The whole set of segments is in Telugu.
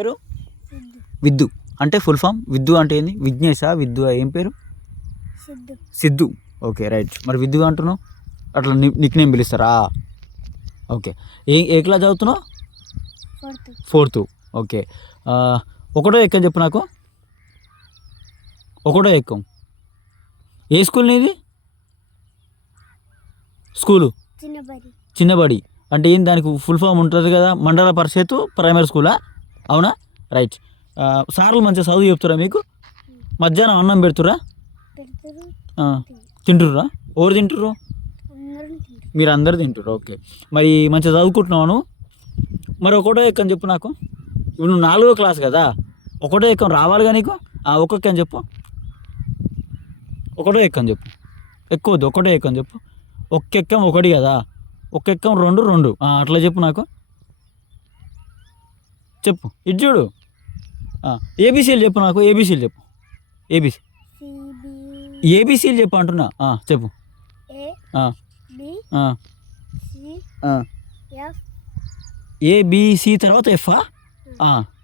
పేరు విద్దు అంటే ఫుల్ ఫామ్ విద్దు అంటే ఏంది? విఘ్నేశా విద్దు ఏం పేరు? సిద్ధు. Okay right. మరి విద్దు అంటున్నావు, అట్లా నిక్ నేమ్ పిలుస్తారా? ఓకే. ఏ క్లాస్ చదువుతున్నావు? ఫోర్త్. ఓకే. ఒకటో ఎక్కం చెప్పు నాకు. ఒకటో ఎక్కం ఏ స్కూల్ నీది? స్కూలు చిన్నబడి అంటే ఏం? దానికి ఫుల్ ఫామ్ ఉంటుంది కదా, మండల పరిషత్ ప్రైమరీ స్కూలా? అవునా? రైట్. సార్లు మంచిగా చదువు చెప్తురా మీకు? మధ్యాహ్నం అన్నం పెడుతురా? తింటుర్రా? ఎవరు తింటుర్రు? మీరు అందరు తింటుర్రు. ఓకే. మరి మంచిగా చదువుకుంటున్నావు. మరి ఒకటో ఎక్కని చెప్పు నాకు. ఇప్పుడు నువ్వు 4వ క్లాస్ కదా, ఒకటో ఎక్కం రావాలిగా నీకు. ఒక్కొక్క అని చెప్పు. ఒకటో ఎక్కని చెప్పు. ఎక్కువద్దు, ఒకటో ఎక్కని చెప్పు. ఒక్కెక్కం ఒకటి కదా, ఒక్కెక్కం 2 అట్లా చెప్పు నాకు. చెప్పు, ఇటు చూడు. ఏబీసీలు చెప్పు నాకు. ఏబీసీలు చెప్పు. ఏబీసీలు చెప్పు అంటున్నా. చెప్పు. ఏబిసి తర్వాత ఎఫ్,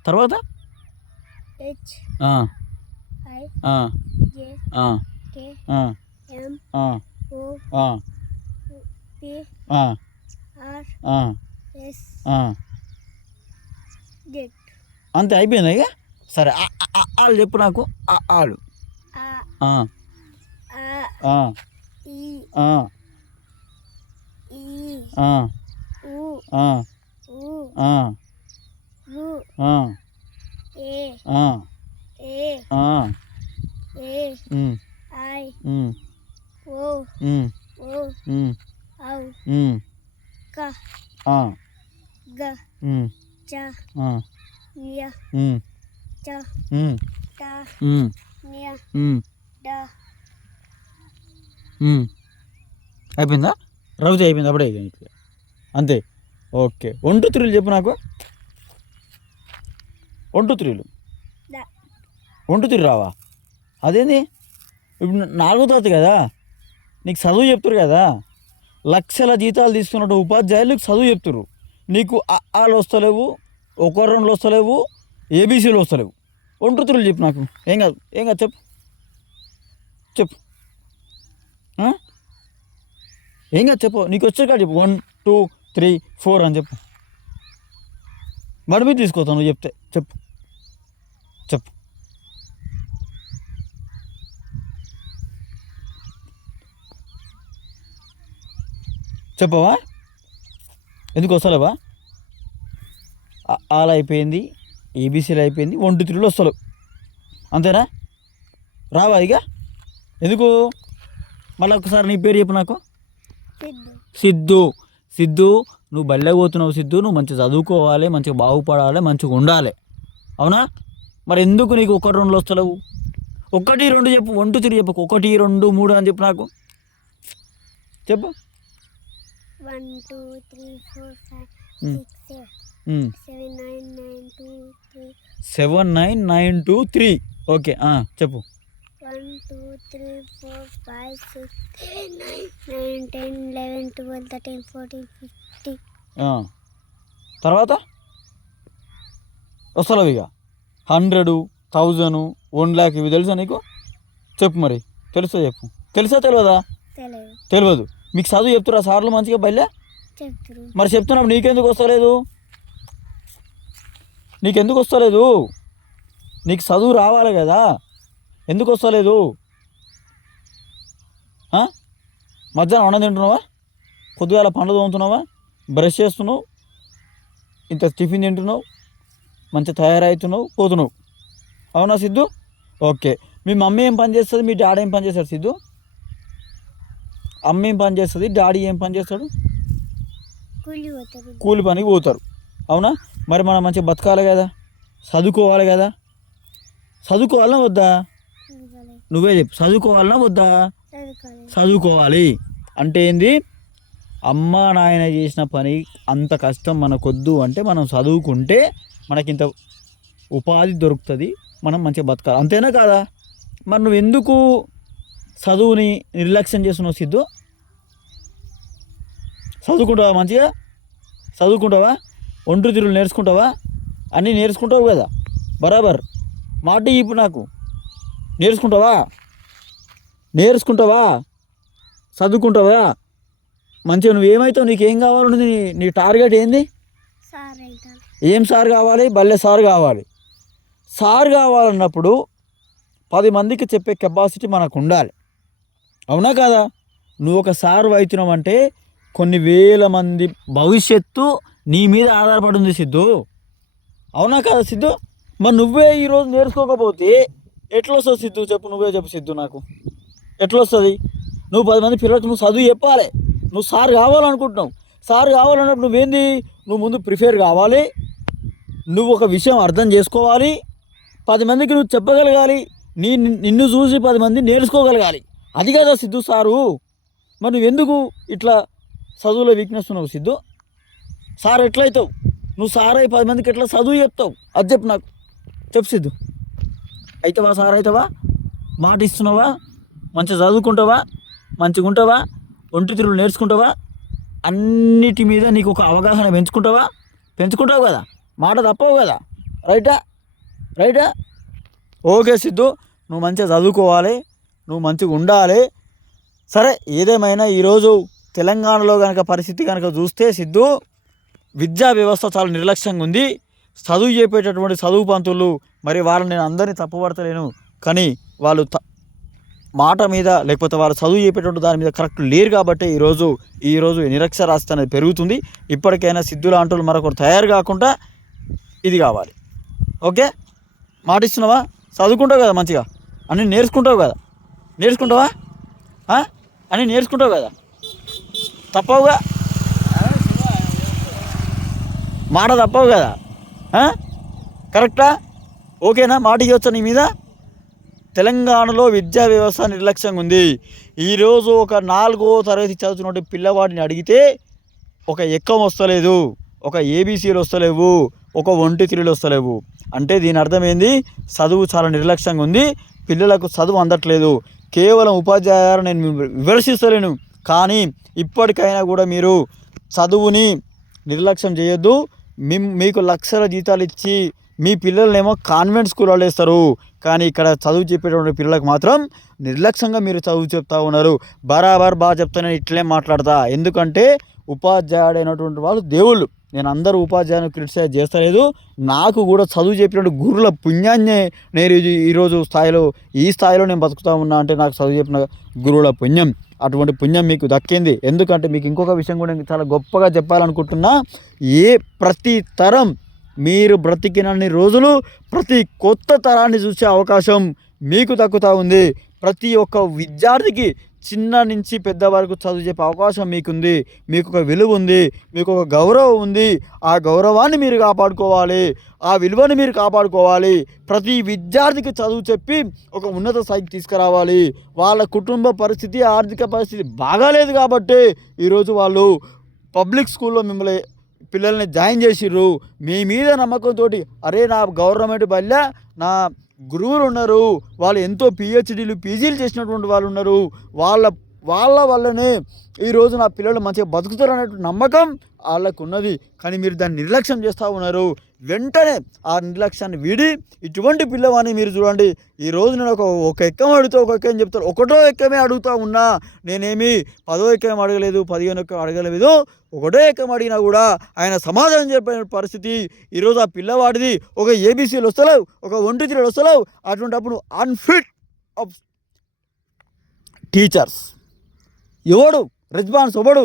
తర్వాత అంతే అయిపోయింది ఇక. సరే ఆళ్ళు చెప్పు నాకు. ఆళ్ళు అయిపోయిందా? రవిత అయిపోయింది అప్పుడే అయిపోయింది అంతే. ఓకే. 1 2 3 చెప్పు నాకు. 1 2 3 1 2 3 రావా? అదేంది? ఇప్పుడు 4వ తరగతి కదా, నీకు చదువు చెప్తురు కదా. లక్షల జీతాలు తీసుకున్నట్టు ఉపాధ్యాయులు చదువు చెప్తురు. నీకు ఆలు వస్తలేవు, 1 2 వస్తలేవు, ఏబీసీలు వస్తలేవు. 1 2 3 చెప్పు నాకు. ఏం కాదు చెప్పు ఏం కాదు చెప్పు. నీకు వచ్చే కాదు చెప్పు. 1 2 3 4 అని చెప్పు. మీద తీసుకోతావు నువ్వు చెప్తే. చెప్పు చెప్పవా? ఎందుకు వస్తలేవా? ఆల్ అయిపోయింది, ఏబీసీలు అయిపోయింది, 1 2 3 వస్తలేవు అంతేనా? రావా ఇక? ఎందుకు? మళ్ళీ ఒకసారి నీ పేరు చెప్పు నాకు. సిద్ధు. నువ్వు బళ్ళే పోతున్నావు సిద్ధు. నువ్వు మంచిగా చదువుకోవాలి, మంచిగా బాగుపడాలి, మంచిగా ఉండాలి. అవునా? మరి ఎందుకు నీకు 1 2 వస్తలేవు? 1 2 చెప్పు. 1 2 3 చెప్పు. 1 2 3 అని చెప్పు నాకు. చెప్పు. 1 2 3 4 5 6 7 9 9 2 3 7 9 9 2 3. ఓకే. చెప్పు. 1 2 3 4 5 6 7 9 10 11 12 13 14 15. తర్వాత వస్తలేవు ఇక. 100 1000 1 lakh ఇవి తెలుసా నీకు? చెప్పు. మరి తెలుసా చెప్పు. తెలుసా తెలియదా? తెలియదు. మీకు చదువు చెప్తురా సార్లు మంచిగా బయలే? మరి చెప్తున్నావు, నీకెందుకు వస్తలేదు? నీకు చదువు రావాలి కదా, ఎందుకు వస్తలేదు? మధ్యాహ్నం అన్నం తింటున్నావా? పొద్దుగాల పండ్లు తోముతున్నావా? బ్రష్ చేస్తున్నావు, ఇంత టిఫిన్ తింటున్నావు, మంచిగా తయారవుతున్నావు, పోతున్నావు. అవునా సిద్ధు? ఓకే. మీ మమ్మీ ఏం పని చేస్తుంది, మీ డాడీ ఏం పని చేస్తాడు సిద్ధు? అమ్మ ఏం పని చేస్తుంది, డాడీ ఏం పని చేస్తాడు? కూలి పనికి పోతారు. అవునా? మరి మనం మంచిగా బతకాలి కదా, చదువుకోవాలి కదా. చదువుకోవాలన్నా వద్దా? నువ్వే చెప్పు. చదువుకోవాలన్నా వద్దా? చదువుకోవాలి. అంటే ఏంది? అమ్మ నాయన చేసిన పని అంత కష్టం మనకొద్దు అంటే మనం చదువుకుంటే మనకింత ఉపాధి దొరుకుతుంది, మనం మంచిగా బతకాలి. అంతేనా కాదా? మరి నువ్వు ఎందుకు చదువుని నిర్లక్ష్యం చేస్తున్నావు సిద్ధు? చదువుకుంటావా? మంచిగా చదువుకుంటావా? 1 2 3 నేర్చుకుంటావా? అన్నీ నేర్చుకుంటావు కదా బరాబర్. మాట ఇప్పుడు నాకు నేర్చుకుంటావా చదువుకుంటావా మంచిగా? నువ్వేమవుతావు? నీకేం కావాలి? నీ టార్గెట్ ఏంది? సార్ అయితే ఏం సార్ కావాలి? భలే సార్ కావాలి. సార్ కావాలన్నప్పుడు 10 మందికి చెప్పే కెపాసిటీ మనకు ఉండాలి, అవునా కాదా? నువ్వు ఒక సార్ అవుతున్నావు అంటే కొన్ని వేల మంది భవిష్యత్తు నీ మీద ఆధారపడి ఉంది సిద్ధు, అవునా కాదా సిద్ధు? మరి నువ్వే ఈరోజు నేర్చుకోకపోతే ఎట్లా వస్తుంది సిద్ధు? చెప్పు, నువ్వే చెప్పు సిద్ధు, నాకు ఎట్లా వస్తుంది? నువ్వు 10 మంది పిల్లలకు నువ్వు చదువు చెప్పాలి. నువ్వు సార్ కావాలనుకుంటున్నావు. సార్ కావాలన్నప్పుడు నువ్వేంది? నువ్వు ముందు ప్రిపేర్ కావాలి, నువ్వు ఒక విషయం అర్థం చేసుకోవాలి, 10 మందికి నువ్వు చెప్పగలగాలి, నిన్ను చూసి 10 మంది నేర్చుకోగలగాలి. అది కదా సిద్ధు సారు. మరి నువ్వెందుకు ఇట్లా చదువులో వీక్నెస్ ఉన్నావు సిద్ధు? సార్ ఎట్లయితావు? నువ్వు సార్ అయి 10 మందికి ఎట్లా చదువు చెప్తావు? అది చెప్పు నాకు, చెప్పు సిద్ధు. అవుతావా సార్? అవుతావా? మాట ఇస్తున్నావా? మంచిగా చదువుకుంటావా? మంచిగా ఉంటావా? ఒంటి తిరుగులు నేర్చుకుంటావా? అన్నిటి మీద నీకు ఒక అవగాహన పెంచుకుంటావు కదా? మాట తప్పవు కదా? రైటా? ఓకే సిద్ధు, నువ్వు మంచిగా చదువుకోవాలి, నువ్వు మంచిగా ఉండాలి. సరే, ఏదేమైనా ఈరోజు తెలంగాణలో కనుక పరిస్థితి కనుక చూస్తే సిద్ధు, విద్యా వ్యవస్థ చాలా నిర్లక్ష్యంగా ఉంది. చదువు చెప్పేటటువంటి చదువు పంతులు, మరి వాళ్ళని నేను అందరినీ తప్పుపడతలేను, కానీ వాళ్ళు మాట మీద లేకపోతే వాళ్ళు చదువు చెప్పేటటువంటి దాని మీద కరెక్ట్ లేరు కాబట్టి ఈరోజు నిరక్షరాస్యత అనేది పెరుగుతుంది. ఇప్పటికైనా సిద్ధు లాంటి మరొకరు తయారు కాకుండా ఇది కావాలి. ఓకే, మాట ఇస్తున్నావా? చదువుకుంటావు కదా మంచిగా, అన్నీ నేర్చుకుంటావు కదా? అన్నీ నేర్చుకుంటావు కదా? తప్పవుగా? మాట తప్పవు కదా? కరెక్టా? ఓకేనా? మాట ఇవ్వచ్చా నీ మీద? తెలంగాణలో విద్యా వ్యవస్థ నిర్లక్ష్యంగా ఉంది. ఈరోజు ఒక 4వ తరగతి చదువుతున్నటువంటి పిల్లవాడిని అడిగితే ఒక ఎక్కం వస్తలేదు, ఒక ఏబీసీలు వస్తలేవు, ఒక 1 2 వస్తలేవు. అంటే దీని అర్థం ఏంది? చదువు చాలా నిర్లక్ష్యంగా ఉంది, పిల్లలకు చదువు అందట్లేదు. కేవలం ఉపాధ్యాయులు నేను విమర్శిస్తలేను, కానీ ఇప్పటికైనా కూడా మీరు చదువుని నిర్లక్ష్యం చేయొద్దు. మీకు లక్షల జీతాలు ఇచ్చి మీ పిల్లలనేమో కాన్వెంట్ స్కూల్లో వేస్తారు, కానీ ఇక్కడ చదువు చెప్పేటువంటి పిల్లలకు మాత్రం నిర్లక్ష్యంగా మీరు చదువు చెప్తా ఉన్నారు. బరాబర్ బాగా చెప్తాను, ఇట్లే మాట్లాడతా. ఎందుకంటే ఉపాధ్యాయుడైనటువంటి వాళ్ళు దేవుళ్ళు. నేను అందరూ ఉపాధ్యాయులను క్రిటిసైజ్ చేస్తలేదు. నాకు కూడా చదువు చెప్పినటువంటి గురువుల పుణ్యాన్నే నేను ఈ స్థాయిలో నేను బతుకుతా ఉన్నా అంటే నాకు చదువు చెప్పిన గురువుల పుణ్యం. అటువంటి పుణ్యం మీకు దక్కింది. ఎందుకంటే మీకు ఇంకొక విషయం కూడా చాలా గొప్పగా చెప్పాలనుకుంటున్నా. ప్రతి తరం మీరు బ్రతికినన్ని రోజులు ప్రతి కొత్త తరాన్ని చూసే అవకాశం మీకు దక్కుతూ ఉంది. ప్రతి ఒక్క విద్యార్థికి చిన్న నుంచి పెద్ద వరకు చదువు చెప్పే అవకాశం మీకుంది. మీకు ఒక విలువ ఉంది, మీకు ఒక గౌరవం ఉంది. ఆ గౌరవాన్ని మీరు కాపాడుకోవాలి, ఆ విలువని మీరు కాపాడుకోవాలి. ప్రతి విద్యార్థికి చదువు చెప్పి ఒక ఉన్నత స్థాయికి తీసుకురావాలి. వాళ్ళ కుటుంబ పరిస్థితి, ఆర్థిక పరిస్థితి బాగాలేదు కాబట్టి ఈరోజు వాళ్ళు పబ్లిక్ స్కూల్లో మిమ్మల్ని పిల్లల్ని జాయిన్ చేసిర్రు. మీ మీద నమ్మకంతో అరే నా గవర్నమెంట్ బల్ల నా గురువులు ఉన్నారు, వాళ్ళు ఎంతో పిహెచ్డీలు పీజీలు చేసినటువంటి వాళ్ళు ఉన్నారు, వాళ్ళ వల్లనే ఈరోజు నా పిల్లలు మంచిగా బతుకుతారు అనేటువంటి నమ్మకం వాళ్ళకు ఉన్నది. కానీ మీరు దాన్ని నిర్లక్ష్యం చేస్తూ ఉన్నారు. వెంటనే ఆ నిర్లక్ష్యాన్ని వీడి ఇటువంటి పిల్లవాడిని మీరు చూడండి. ఈరోజు నేను ఒక ఎక్కం అడుగుతా, ఒక ఎక్కం చెప్తాను. ఒకటో ఎక్కమే అడుగుతా ఉన్నా, నేనేమి 10వ ఎక్కం అడగలేదు, 15వ ఎక్కం అడగలేదు. ఒకటో ఎక్కం అడిగినా కూడా ఆయన సమాధానం చెప్పిన పరిస్థితి ఈరోజు ఆ పిల్లవాడిది. ఒక ఏబీసీలు వస్తలేవు, ఒక 1 2 వస్తలేవు. అటువంటిప్పుడు అన్ఫిట్ ఆఫ్ టీచర్స్ ఎవడు రెస్పాన్స్ ఎవడు?